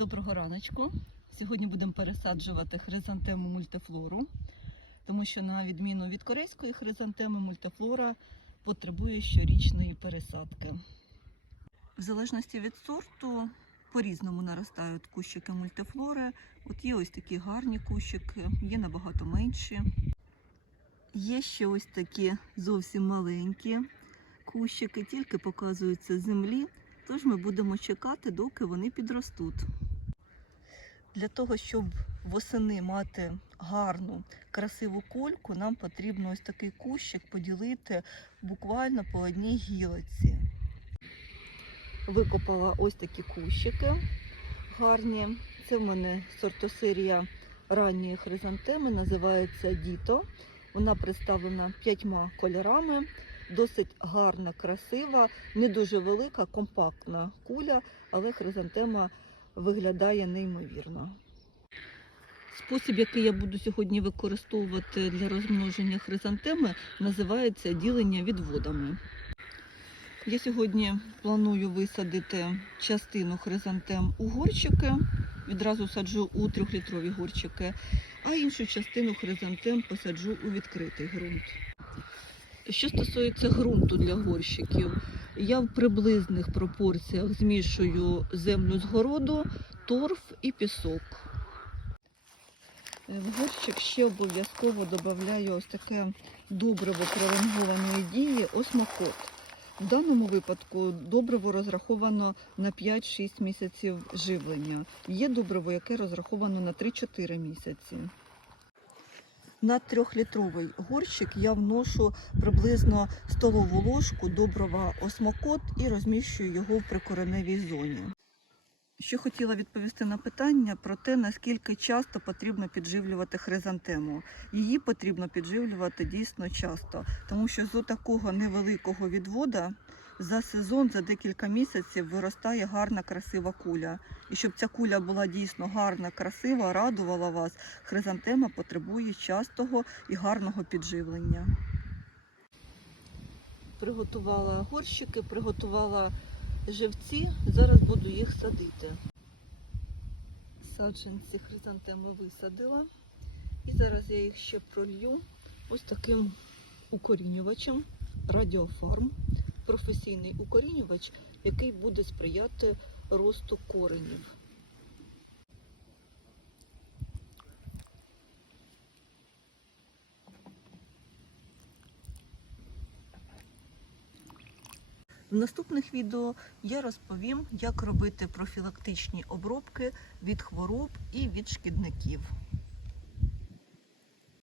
Доброго раночку. Сьогодні будемо пересаджувати хризантему мультифлору, тому що на відміну від корейської хризантеми, мультифлора потребує щорічної пересадки. В залежності від сорту по-різному наростають кущики мультифлори. От є ось такі гарні кущики, є набагато менші. Є ще ось такі зовсім маленькі кущики, тільки показуються землі. Тож ми будемо чекати, доки вони підростуть. Для того, щоб восени мати гарну, красиву кольку, нам потрібно ось такий кущик поділити буквально по одній гілоці. Викопала ось такі кущики гарні. Це в мене сортосерія ранньої хризантеми, називається Діто. Вона представлена п'ятьма кольорами. Досить гарна, красива, не дуже велика, компактна куля, але хризантема виглядає неймовірно. Спосіб, який я буду сьогодні використовувати для розмноження хризантеми, називається ділення відводами. Я сьогодні планую висадити частину хризантем у горщики, відразу саджу у трьохлітрові горщики, а іншу частину хризантем посаджу у відкритий ґрунт. Що стосується ґрунту для горщиків, я в приблизних пропорціях змішую землю з городу, торф і пісок. Е, В горщик ще обов'язково додаю ось таке добриво пролонгованої дії осмокот. В даному випадку добриво розраховано на 5-6 місяців живлення. Є добриво, яке розраховано на 3-4 місяці. На трьохлітровий горщик я вношу приблизно столову ложку добрива осмокот і розміщую його в прикореневій зоні. Що хотіла відповісти на питання про те, наскільки часто потрібно підживлювати хризантему. Її потрібно підживлювати дійсно часто, тому що з такого невеликого відвода за сезон, за декілька місяців виростає гарна красива куля. І щоб ця куля була дійсно гарна, красива, радувала вас, хризантема потребує частого і гарного підживлення. Приготувала горщики, приготувала живці, зараз буду їх садити. Саджанці хризантеми висадила. І зараз я їх ще пролью ось таким укорінювачем Радіофарм. Професійний укорінювач, який буде сприяти росту коренів. В наступних відео я розповім, як робити профілактичні обробки від хвороб і від шкідників.